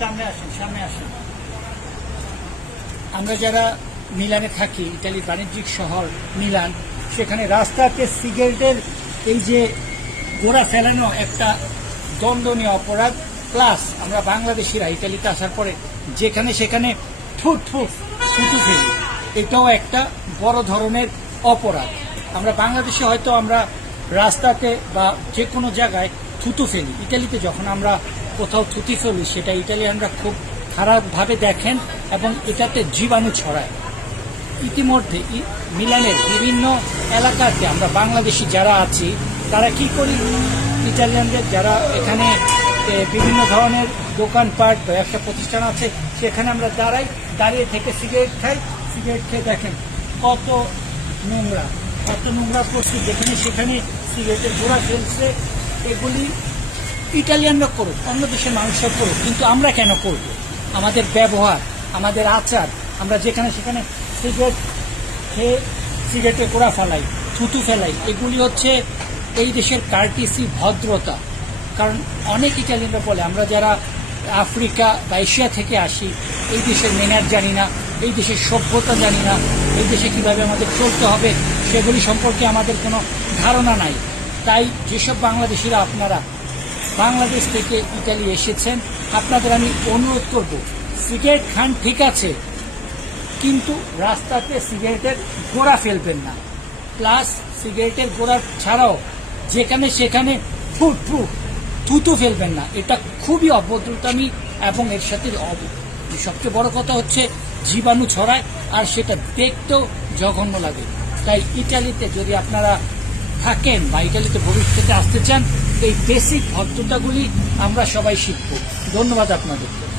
সামনে আসেন সামনে আসেন। আমরা যারা মিলানে থাকি ইটালির বাণিজ্যিক শহর মিলান, সেখানে রাস্তাতে সিগারেটের এই যে গোড়া ফেলানো একটা দণ্ডনীয় অপরাধ, প্লাস আমরা বাংলাদেশিরা ইটালিতে আসার পরে যেখানে সেখানে ঠুট ঠুট থুতু ফেলি। এটাও একটা বড় ধরনের অপরাধ। আমরা বাংলাদেশে হয়তো আমরা রাস্তাতে বা যে কোনো জায়গায় থুতু ফেলি। ইটালিতে যখন আমরা কোথাও থুতি ফেলি সেটা ইটালিয়ানরা খুব খারাপভাবে দেখেন এবং এটাতে জীবাণু ছড়ায়। ইতিমধ্যে মিলানের বিভিন্ন এলাকাতে আমরা বাংলাদেশি যারা আছি, তারা কি করি? ইটালিয়ানদের যারা এখানে বিভিন্ন ধরনের দোকানপাট ব্যবসা প্রতিষ্ঠান আছে, সেখানে আমরা দাঁড়াই, দাঁড়িয়ে থেকে সিগারেট খাই। সিগারেট খেয়ে দেখেন কত নোংরা কত নোংরা পড়ছে যেখানে সেখানে সিগারেটের গোড়া ফেলছে, এগুলি ইটালিয়ানরা করুক, অন্য দেশের মানুষরা করুক, কিন্তু আমরা কেন করব? আমাদের ব্যবহার, আমাদের আচার, আমরা যেখানে সেখানে সিগারেট খেয়ে সিগারেটে কোড়া ফেলাই, থুতু ফেলাই, এগুলি হচ্ছে এই দেশের কার্টিসি ভদ্রতা। কারণ অনেক ইটালিয়ানরা বলে, আমরা যারা আফ্রিকা বা এশিয়া থেকে আসি, এই দেশের মেনার জানি না, এই দেশের সভ্যতা জানি না, এই দেশে কীভাবে আমাদের চলতে হবে, সেগুলি সম্পর্কে আমাদের কোনো ধারণা নাই। তাই যেসব বাংলাদেশিরা আপনারা বাংলাদেশ থেকে ইটালি এসেছেন। আপনাদের আমি অনুরোধ করব, সিগারেট খান ঠিক আছে, কিন্তু রাস্তাতে সিগারেটের গোড়া ফেলবেন না। প্লাস সিগারেটের গোড়া ছাড়াও যেখানে সেখানে ফুট ফুট থুতু ফেলবেন না। এটা খুবই অভদ্রতামি এবং এর সাথে সবচেয়ে বড় কথা হচ্ছে জীবাণু ছড়ায়, আর সেটা দেখতেও জঘন্য লাগে। তাই ইটালিতে যদি আপনারা থাকেন বা ইটালিতে ভবিষ্যতে আসতে চান এই বেসিক ভদ্রতাগুলি আমরা সবাই শিখব। ধন্যবাদ আপনাদেরকে